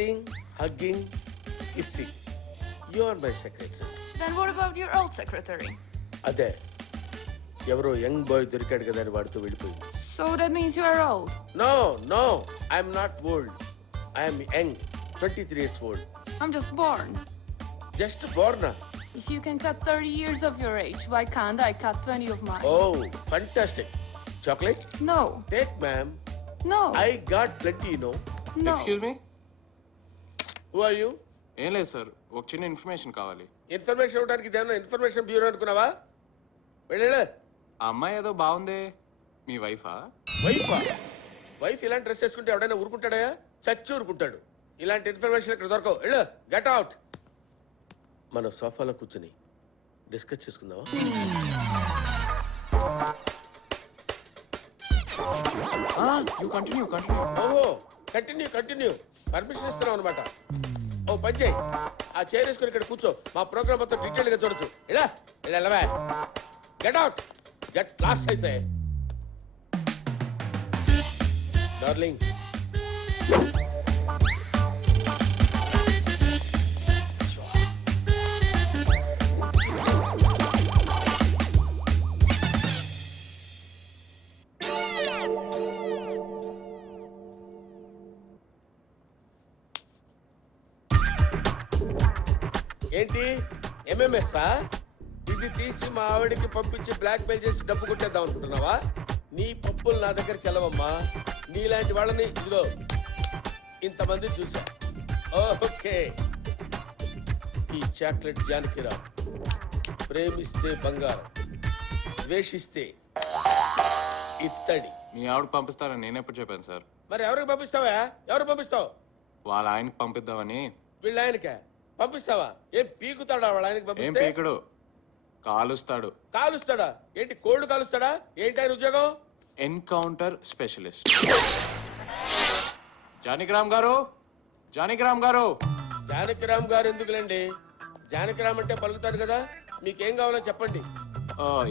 Eating, hugging, kissing. You are my secretary. Then what about your old secretary? అదే ఎవరో young boy దొరికాడు కదా అని వాడితో వెళ్ళిపోయింది. So that means you are old. No, I'm not old. I am young, 23 years old. I'm just born. Just born. If you can cut 30 years of your age, why can't I cut 20 of mine? Oh, fantastic. Chocolate? No. Take, ma'am. No. I got plenty, you know. No. Excuse me Who are you? ఏం లేదు sir ఒక చిన్న information కావాలి. Information ఇవ్వడానికి ఇదేమన్నా information bureau అనుకున్నావా? వెళ్ళే. ఆ అమ్మాయి ఏదో బాగుందే మీ వైఫా? వైఫ్ ఇలాంటి డ్రెస్ వేసుకుంటే ఎవడైనా ఊరుకుంటాడా? చచ్చి ఊరుకుంటాడు. ఇలాంటి ఇన్ఫర్మేషన్ ఇక్కడ దొరకవు. వెళ్ళు, గెట్ అవుట్. మనం సోఫాలో కూర్చుని డిస్కస్ చేసుకుందామా? ఓహో, కంటిన్యూ. పర్మిషన్ ఇస్తున్నాం అనమాట. ఓ పని చేయి, ఆ చైర్ వేసుకుని ఇక్కడ కూర్చో. మా ప్రోగ్రామ్ మొత్తం డీటెయిల్ గా చూడొచ్చు. ఇలా గెట్ అవుట్. గెట్ లాస్ట్ అయితే డార్లింగ్. ఏంటి ఎంఎంఎస్? ఇది తీసి మా ఆవిడకి పంపించి బ్లాక్ మెయిల్ చేసి డబ్బు కొట్టేద్దాం అనుకుంటున్నావా? నీ పప్పులు నా దగ్గర చెల్లవమ్మా. నీలాంటి వాళ్ళని ఇదిగో ఇంతమంది చూసా. ఓకే, ఈ చాక్లెట్ జానకిరావు. ప్రేమిస్తే బంగారం, ద్వేషిస్తే ఇత్తడి. మీ ఆవిడకి పంపిస్తారని నేను ఎప్పుడు చెప్పాను సార్? మరి ఎవరికి పంపిస్తావా? ఎవరు పంపిస్తావు? వాళ్ళ ఆయనకి పంపిద్దామని. వీళ్ళ ఆయనకే పంపిస్తావా? ఏం పీకుతాడా వాళ్ళ ఆయనకి ఏం పంపిస్తే? పీకడు, కాలుస్తాడు. కాలుస్తాడా? ఏంటి కోళ్లు కాలుస్తాడా? ఏంటి ఆయన ఉద్యోగం? Encounter specialist. జానకిరామ్ గారు. జానకిరామ్ గారు ఎందుకులేండి? జానకిరామ్ అంటే పలుకుతాడు కదా. మీకేం కావాలో చెప్పండి.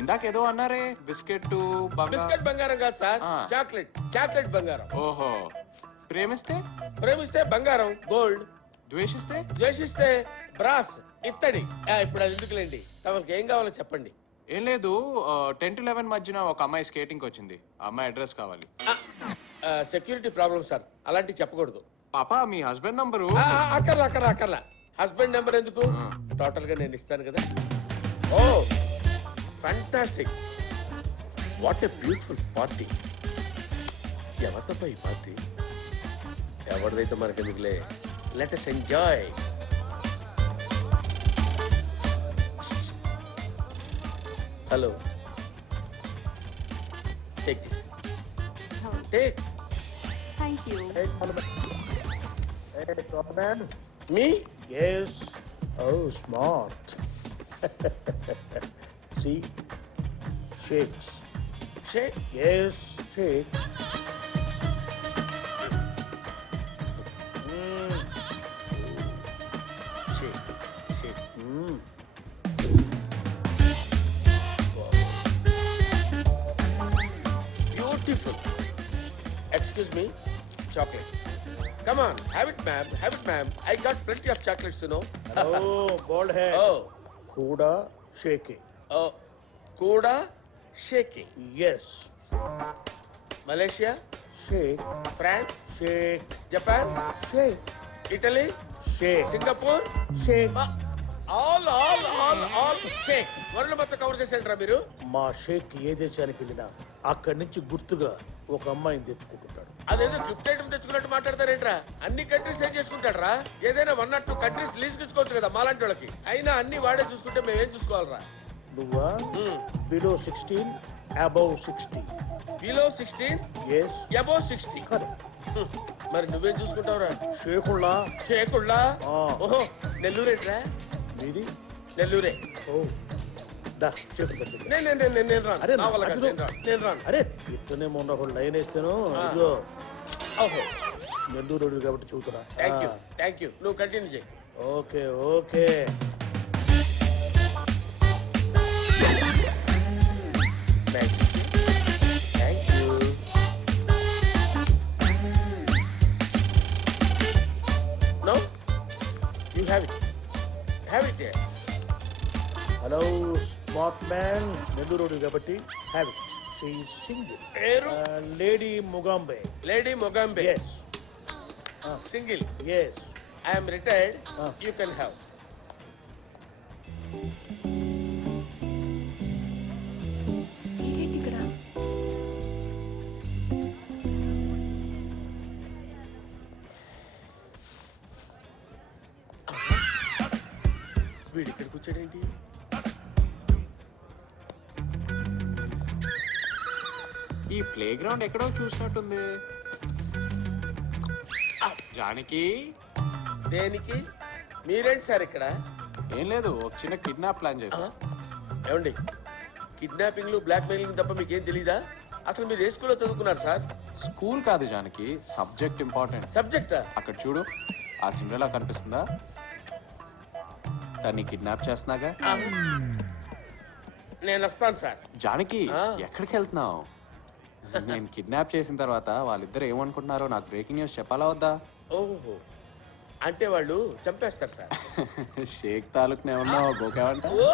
ఇందాక ఏదో అన్నారే బిస్కెట్ బిస్కెట్ బంగారం కాదు సార్, చాక్లెట్ బంగారం. ఓహో, ప్రేమిస్తే బంగారం గోల్డ్, ద్వేషిస్తే బ్రాస్ ఇత్తడి. ఇప్పుడు అది ఎందుకులేండి, తమకి ఏం కావాలో చెప్పండి. ఏం లేదు, 10 to 11 మధ్యన ఒక అమ్మాయి స్కేటింగ్ వచ్చింది. ఆ అమ్మాయి అడ్రస్ కావాలి. సెక్యూరిటీ ప్రాబ్లం సార్, అలాంటివి చెప్పకూడదు. పాపా మీ హస్బెండ్ నంబరు. అక్కర్లా. హస్బెండ్ నెంబర్ ఎందుకు? టోటల్ గా నేను ఇస్తాను కదా. Oh fantastic, what a beautiful party. ఎవరితో ఈ పార్టీ? ఎవరిదైతే మనకి ఎందుకులే, let us enjoy. Hello, take this. Take. Thank you. Me? Yes. Oh, smart. See? Shakes. Shake? Yes, shake. Shake. Beautiful. Excuse me, chocolate. Come on, have it, ma'am. I got plenty of chocolates, you know. Oh, bald head. Oh. Kuda shaking. Oh, Kuda shaking. Yes. Malaysia, Shake. France, Shake. Japan, Shake. Italy, Shake. Singapore. Shake. All shake. World మొత్తం cover చేసేంటారా మీరు? మా షేక్ ఏ దేశానికి వెళ్ళినా అక్కడి నుంచి గుర్తుగా ఒక అమ్మాయిని తెచ్చుకుంటుంటాడు. అదేదో గిఫ్ట్ ఐటమ్ తెచ్చుకున్నట్టు మాట్లాడతారేంట్రా? అన్ని కంట్రీస్ ఏం చేసుకుంటాడరా? ఏదైనా 1 or 2 కంట్రీస్ లీజ్ ఇచ్చుకోవచ్చు కదా మాలాంటి వాళ్ళకి. అయినా అన్ని వాడే చూసుకుంటే మేమేం చూసుకోవాలరా? నువ్వా? Below 16, above 60. Below 16, yes, above 60. మరి నువ్వేం చూసుకుంటావురా? షేకుళ్ళా? ఓహో, నెల్లూరేట్రా? మీది నెల్లూరే. ఓ దా చేతులు పెట్టు. నేను రాను. అరే నా వల్ల కాదు, నేను రాను. అరే ఇట్లనే మొన్న ఒక లైన్ వేస్తాను. ఓహో, నెల్లూరు కాబట్టి చూతురా. Thank you. నువ్వు కంటిన్యూ చేయి. Okay. Thank you. You have it. Have it there. Hello smart man Nellore కాబట్టి హ్యావ్ ఇట్. She single. పేరు lady Mogambo. Lady Mogambo. Yes Single. Yes. I am retired. You can have. ఏంటి ఇక్కడ? వీడు ఇక్కడికి వచ్చాడేంటి? ఈ ప్లే గ్రౌండ్ ఎక్కడో చూసినట్టుంది. జానకి దేనికి? మీరేంటి సార్ ఇక్కడ? ఏం లేదు, ఒక చిన్న కిడ్నాప్ ప్లాన్ చేసా. ఏమండి, కిడ్నాపింగ్లు బ్లాక్ మెయిలింగ్ తప్ప మీకేం తెలీదా? అసలు మీరు ఏ స్కూల్లో చదువుకున్నారు సార్? స్కూల్ కాదు జానకి, సబ్జెక్ట్ ఇంపార్టెంట్. సబ్జెక్టా? అక్కడ చూడు, ఆ సిండ్రెల్లా కనిపిస్తుందా? తన్ని కిడ్నాప్ చేస్తున్నాగా. నేను వస్తాను సార్. జానకి ఆ. ఎక్కడికి వెళ్తున్నావు? నేను కిడ్నాప్ చేసిన తర్వాత వాళ్ళిద్దరు ఏమనుకుంటున్నారో నాకు బ్రేకింగ్ న్యూస్ చెప్పాలా వద్దా? ఓహో, అంటే వాళ్ళు చంపేస్తారు సార్. షేక్ తాలూక్ ఉన్నావు గోకావంట. ఓ!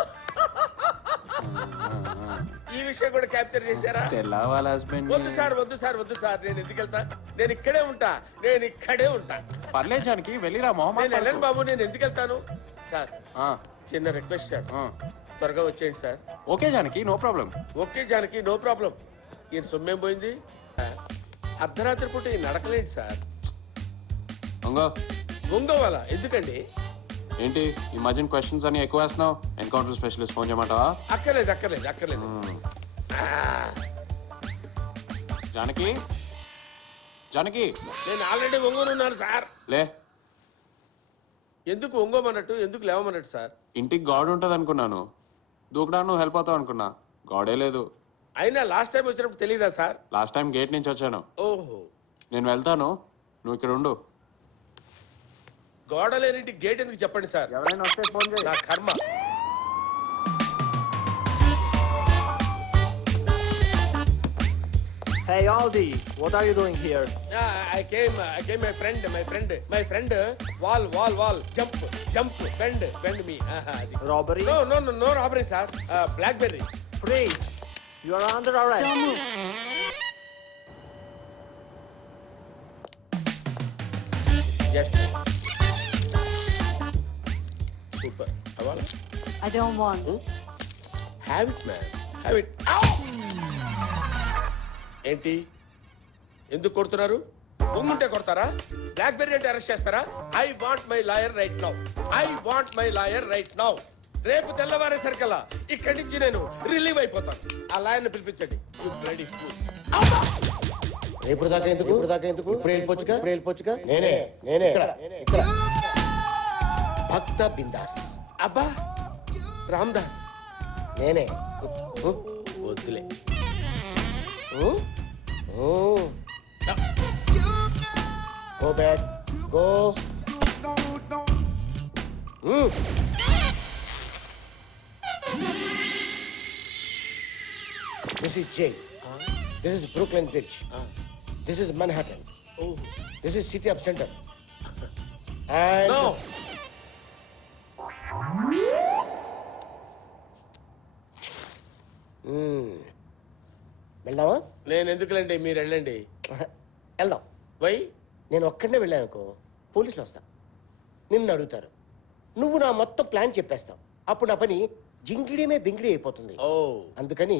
ఈ విషయం కూడా క్యాప్చర్ చేశారా? తెల్లా వాళ్ళ హస్బెండ్. వద్దు సార్, వద్దు సార్, వద్దు సార్. నేను ఎందుకు వెళ్తా? నేను ఇక్కడే ఉంటా. నేను ఇక్కడే ఉంటా. పర్లేదు జానకి, వెళ్ళిరా నేను వెళ్ళను మొహమ్మద్. బాబు. నేను ఎందుకు వెళ్తాను సార్? చిన్న రిక్వెస్ట్ సార్, త్వరగా వచ్చేయండి sir. Okay Janaki, no problem. Okay Janaki, no problem. ఈయన సొమ్మేం పోయింది? అర్ధరాత్రి పూట ఈ నడకలేదు సార్. అంగో ఒంగోవాల ఎందుకండి? ఏంటి ఈ మధ్యన క్వశ్చన్స్ అని ఎక్కువ వేస్తున్నావు? ఎన్కౌంటర్ స్పెషలిస్ట్ ఫోన్ చేయమంటావా? అక్కర్లేదు, అక్కర్లేదు, అక్కర్లేదు. ఆ, జానకి, జానకి నేను ఆల్రెడీ ఒంగోనున్నాను సార్. లే. ఎందుకు ఒంగోమన్నట్టు, ఎందుకు లేవమన్నట్టు సార్? ఇంటికి గాడ్ ఉంటుంది అనుకున్నాను. దూకడానికి నువ్వు హెల్ప్ అవుతావు అనుకున్నా. గాడే లేదు. అయినా లాస్ట్ టైం వచ్చినప్పుడు తెలీదా సార్? లాస్ట్ టైం గేట్ నుంచి వచ్చాను. ఓహో, నేను వెళ్తాను, నువ్వు ఇక్కడ ఉండు. గోడ లేనింటి గేట్ ఎందుకు చెప్పండి సార్? ఎవరైనా వస్తే ఫోన్ చేయి. నా కర్మ. Hey Aldi, what are you doing here? I came, my friend, wall, bend me. Robbery? No robbery, sir. Blackberry. Freeze! You are under arrest. Don't move. Yes. Super. Avala? I don't want. Have it, man. Have it. Ow! ఏంటి, ఎందుకు కొడుతున్నారు? పొంగుంటే కొడతారా? Blackberry అంటే arrest చేస్తారా? I want my lawyer right now. రేపు తెల్లవారేసరికల్లా ఇక్కడి నుంచి నేను రిలీవ్ అయిపోతాను. ఆ లాయర్ని పిలిపించండి. You bloody fool. ఇప్పుడు దాకా ఎందుకు ఇప్పుడు వెళ్ళిపోవచ్చుగా నేనే ఇక్కడ భక్త బిందాస్ అబ్బా, రామ్దాస్. నేనే వద్దులే. Go back go. This is jail. This is Brooklyn Bridge. This is Manhattan. Oh. This is city of center. And No. వెళ్దామా? నేను ఎందుకులేండి, మీరు వెళ్ళండి. వెళ్దాం. వై? నేను ఒక్కడనే వెళ్ళానుకో పోలీసులు వస్తా, నిన్ను అడుగుతారు, నువ్వు నా మొత్తం ప్లాన్ చెప్పేస్తావు. అప్పుడు నా పని జింగిడిమే బింగిడి అయిపోతుంది. ఓ, అందుకని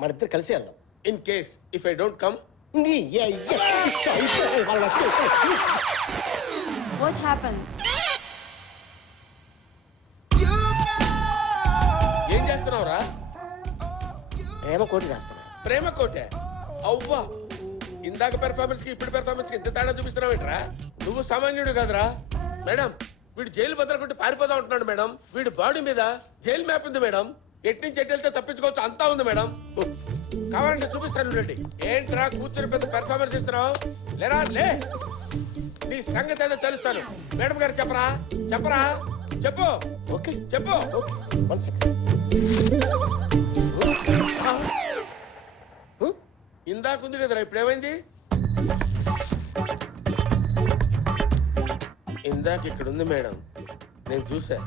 మన ఇద్దరు కలిసి వెళ్దాం. In case if I don't come. What happened? ఏం చేస్తున్నావురా? ప్రేమ కోటి రాస్తున్నా. ప్రేమ కోటే? అవ్వా, ఇందాక పెర్ఫార్మెన్స్ కి ఇప్పుడు పెర్ఫార్మెన్స్ కి ఇంత తేడా చూపిస్తున్నావేంట్రా? నువ్వు సామాన్యుడు కాదురా. మేడం, వీడు జైలు బద్దలుకుంటే పారిపోతా ఉంటున్నాడు మేడం. వీడు బాడీ మీద జైలు మ్యాప్ ఉంది మేడం. ఎట్టి నుంచి ఎట్టి వెళ్తే తప్పించుకోవచ్చు, అంతా ఉంది మేడం. కావాలంటే చూపిస్తాను రండి. ఏంట్రా కూర్చొని పెద్ద పెర్ఫార్మెన్స్ ఇస్తున్నావు? లేరా లే, నీ సంగతి ఏదో తెలుస్తాను. మేడం గారు చెప్పరా చెప్పు. ఓకే చెప్పు. One second. ఇందాకుంది కదరా, ఇప్పుడు ఏమైంది? ఇందాక ఇక్కడ ఉంది మేడం, నేను చూసా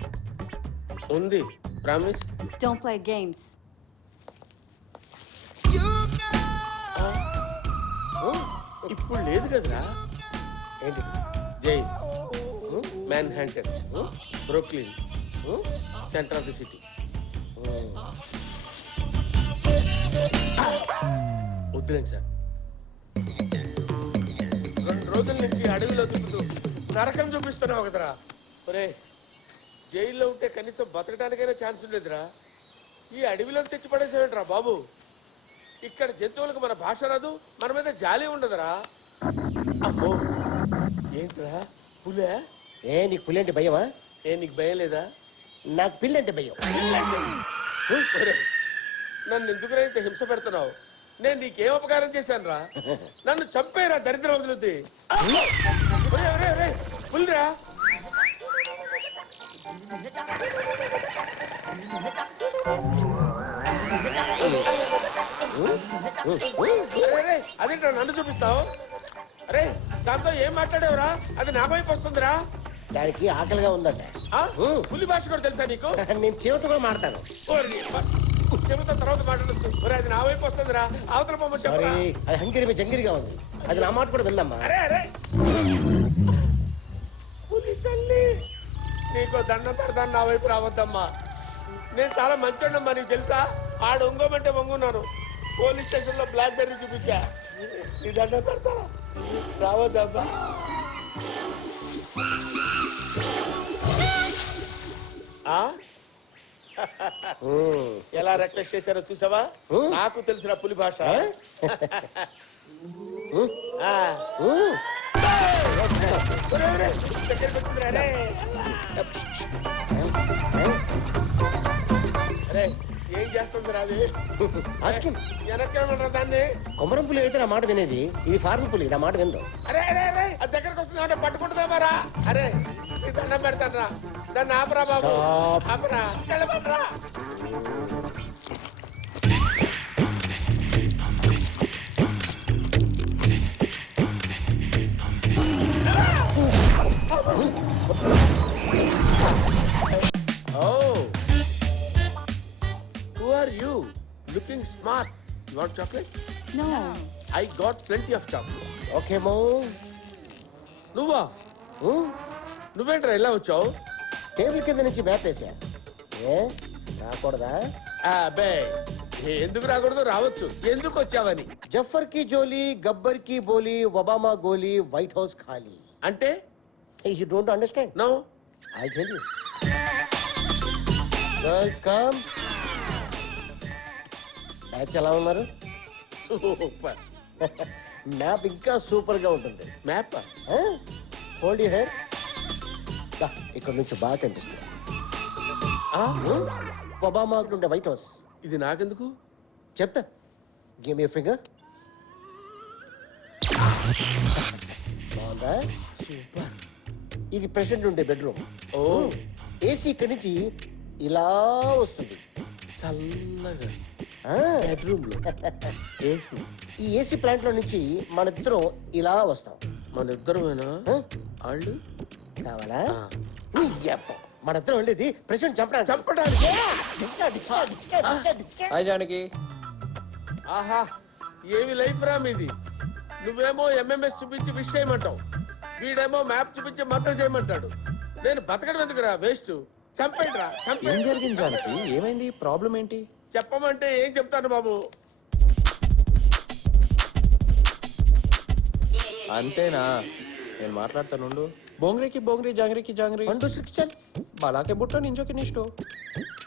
ఉంది ప్రామిస్. Don't play games. ఇప్పుడు లేదు కదరా. ఏంటి జై man haunted Brooklyn centre of the city. వద్దులేండి సార్. 2 రోజుల నుంచి అడవిలో తిప్పుతూ నరకం చూపిస్తున్నావు కదరా. ఒరే జైల్లో ఉంటే కనీసం బతకడానికైనా ఛాన్స్ ఉండేదిరా. ఈ అడవిలో తెచ్చి పడేసేవేంట్రా బాబు. ఇక్కడ జంతువులకు మన భాష రాదు, మన మీద జాలి ఉండదురా. అమ్మో ఏంట్రా పులే? నీకు పులి అంటే భయమా? నీకు భయం లేదా? నాకు పిల్లి అంటే భయం. ఒరే, నన్ను ఎందుకురా ఇంత హింస పెడుతున్నావు? నేను నీకేం ఉపకారం చేశాను రా? నన్ను చంపేరా దరిద్రం వదులుద్ది. పులిరా. అదేంట్రా నన్ను చూపిస్తావు? అరే దాంతో ఏం మాట్లాడేవరా? అది నా వైపు వస్తుందిరా. దానికి ఆకలిగా ఉందట. పులి భాష కూడా తెలుసా నీకు? నేను చెవితో కూడా మాడతాను. చెబుతా తర్వాత మాట్లాడచ్చు. అది నా వైపు వస్తుందిరా. అవతల పొమ్మని చెప్పరా. అది హంగిరి జంగిరిగా ఉంది. అది నా మాట కూడా విందమ్మా. అరే అరే పులి తల్లి, నీకు దండం పెడతాను, నా వైపు రావద్దమ్మా. నేను చాలా మంచోడమ్మా, నీకు తెలుసా? ఆడు ఒంగోమంటే వంగున్నాను. పోలీస్ స్టేషన్ లో బ్లాక్ బెర్రీ చూపించా. నీ దండం పెడతాను, రావద్దమ్మా. ఎలా రిక్వెస్ట్ చేశారో చూసావా? నాకు తెలిసిన పులి భాష. అరే ఏం చేస్తుంది రాది? వెనక్కేమన్నా దాన్ని? కొమరం పులి అయితే నా మాట వినేది. ఇది ఫార్మ్ పులి, నా మాట విందు. అరే అరే అరే అది దగ్గరకు వస్తుంది అంటే పట్టుకుంటుందామారా? అరే నీ దండం పెడతాను రా. దాన్ని ఆపరా బాబు, ఆపరా. వెళ్ళబట్రా. Oh, who are you? Looking smart. You want chocolate? No. I got plenty of chocolate. Okay మో. నువ్వా? నువ్వేంట్రా ఇలా వచ్చావు? టేబుల్ కింద నుంచి మ్యాప్ వేసా. రాకూడదా? అబ్బే ఎందుకు రాకూడదు? రావచ్చు. ఎందుకు వచ్చావని? జఫర్ కి జోలీ, గబ్బర్ కి బోలీ, ఒబామా గోలీ, వైట్ హౌస్ ఖాళీ. అంటే you don't understand? No. I tell you. Girls come. Match ఎలా ఉన్నారు? సూపర్. మ్యాప్ ఇంకా సూపర్ గా ఉంటుంది. Map hold you hair. ఇక్కడ నుంచి బాగా కనిపిస్తుంది. ఒబామా ఉండే వైట్ హౌస్. ఇది నాకెందుకు? చెప్తా. Give me finger. బాగుందా? సూపర్. ఇది ప్రెసిడెంట్ ఉండే బెడ్రూమ్. ఓ ఏసీ ఇక్కడి నుంచి ఇలా వస్తుంది చల్లగా. బెడ్రూమ్ లో ఏసీ. ఈ ఏసీ ప్లాంట్ లో నుంచి మన ఇద్దరం ఇలా వస్తాం. మన ఇద్దరమేనా? వాళ్ళు కావాలా? మన ఇద్దరం వెళ్ళేది ప్రెసిడెంట్ చంపడానికి. హాయ్ జానకి. ఆహా ఏమి లైఫ్ రా మీది. నువ్వేమో ఎంఎంఎస్ చూపించి విష్ చేయమంటావు, వీడేమో మ్యాప్ చూపించి మద్దతు చేయమంటాడు. నేను బతకడం ఎందుకురా? వేస్ట్. చంపండి రా. ఏం జరిగింది జానకి? ఏమైంది? ప్రాబ్లం ఏంటి? చెప్పమంటే ఏం చెప్తాను బాబు? అంతేనా? నేను మాట్లాడతాను. బోంగ్రీకి బోంగ్రీ, జాంగ్రీకి జాంగ్రీ, పండు శిక్షల్ బాలాకే బుట్ట నింజోకి నిష్ఠో,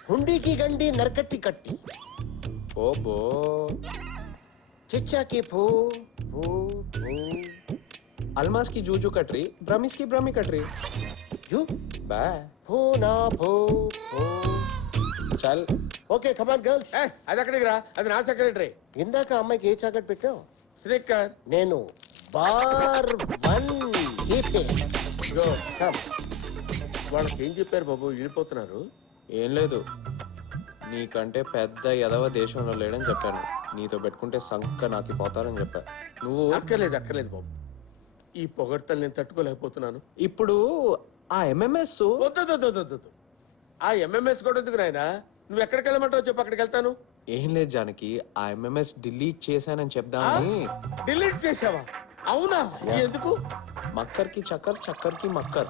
హుండీకి గండి నరకట్టి కట్టి, ఓ బో చిచ్చాకి ఫూ ఫూ ఫూ, అల్మాస్ కి జూజు కట్రీ, బ్రహ్మిస్ కి బ్రహ్మి కట్రీ, యూ బా ఫూ నా ఫూ ఫూ. చల్. Okay come on girls. అది అక్కడికి రా. అది నా సెక్రటరీ. ఇందాక అమ్మాయికి ఏ చాకెట్ పెట్టావు? స్నిక్కర్. నేను బార్ వన్. వాళ్ళకి ఏం చెప్పారు బాబు? వెళ్ళిపోతున్నారు. ఏం లేదు, నీకంటే పెద్ద ఎదవ దేశంలో లేడని చెప్పాను. నీతో పెట్టుకుంటే సంక నాకి పోతారని చెప్పా. నువ్వు అక్కర్లేదు బాబు, ఈ పొగడ్తలు నేను తట్టుకోలేకపోతున్నాను. ఇప్పుడు ఆ ఎంఎంఎస్ వద్దు ఆ ఎంఎంఎస్ కూడా ఎందుకు నాయనా? నువ్వు ఎక్కడికి వెళ్ళమంటావు చెప్పు, అక్కడికి వెళ్తాను. ఏం లేదు జానకి, ఆ ఎంఎంఎస్ డిలీట్ చేశానని చెప్దామని. డిలీట్ చేసావా? అవునా? Yeah. ఎందుకు? మక్కర్కి చక్కర్, చక్కర్కి మక్కర్.